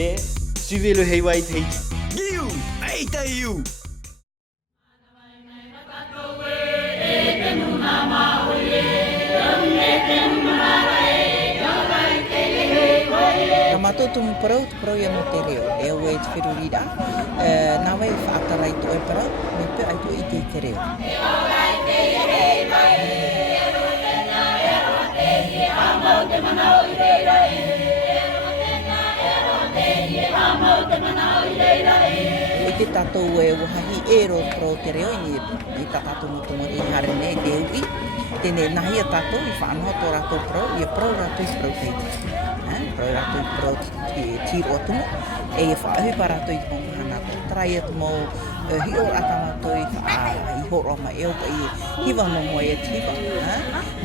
e sivelo hei wai te. Giu, ei te iu. Tamato tumu parau tu parau ia no te reo. E au e te whirurira. Nā wai whaatarai to e parau, me pe ai to i te reo. I te tātou e wahahi e ro parau te reo, i tā tātou mutunga i hare ne te ui. Tēnei nahi a tātou i whaanoha tō rātou parau, i a parau rātou i parau teiti. Parau rātou i parau tiro atumu, e i whaahui pa rātou i kongahana tō. Tarai atu mau hi o atamātou i horo ma e oka i hiwa no moe e tiva.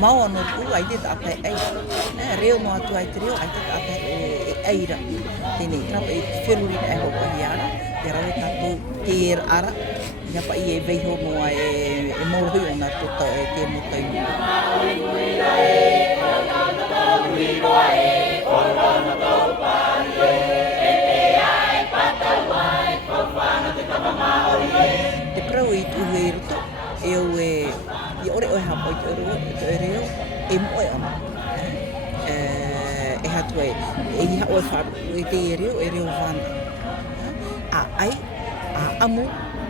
Mau anō tū, ai te tātai ei. Reo no atu ai te reo, ai te tātai e eira. Tēnei, trapa e te whirurina e hoka hi ara, te rawe tātou te ara, ia pa i e veiho noa e morohui o ngā tota e te motai. Te parau i tuhe i roto, e au i ore oe hapa i te ore reo, e moe ama. E hatu e i hao e wharu e te e reo whana. A ai, a amu,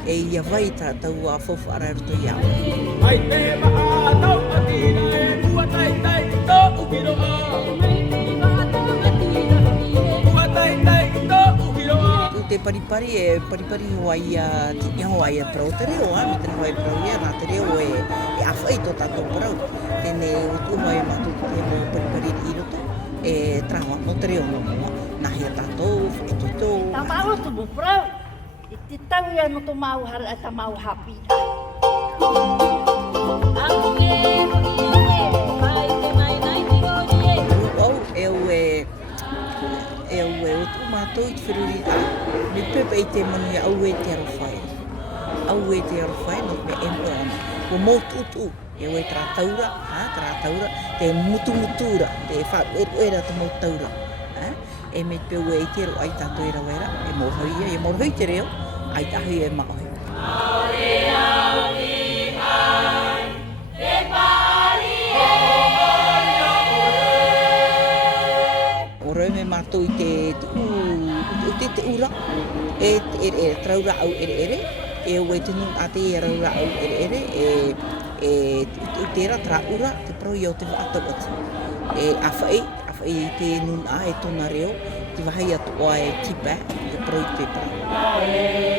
e ia vai tātou a fofu ara roto i au. Ai te maa tau atina e ua tai tai tō ukiro a. Ua tai tai tō ukiro a. Te paripari e paripari hoa ia parau te reo, mi te hoa i parau ia, nā te reo e awhai tō tātou parau. Tēnei o tū hoa e matu te mo paripari i roto, e trawa no te reo no mua. Nahi a tātou, whakitoto. Tā mau tumu parau. I te tau ia no tō mau hara e tā mau hapi. E au e o tō mātou i te whiruri a. Me pepe i te manu i au e te arowhai. Au e te arowhai no me e moe ana. Ko mō tūtū, e au e trātaura, te mutu-mutura, te whaeruera te mō taura. E me te ue i te ro ai tātou e rawera, e mōhoi ia, e mōhoi te reo, ai tahui e maohi. O reo me mātou i te ura, e traura au ere, e ue te nun a te e raura au ere, e tera tra ura, te parau i au te whaatau atu. E awhai i te nun a e tōna reo, te wahai atu oa e tipa, te parau i te parau.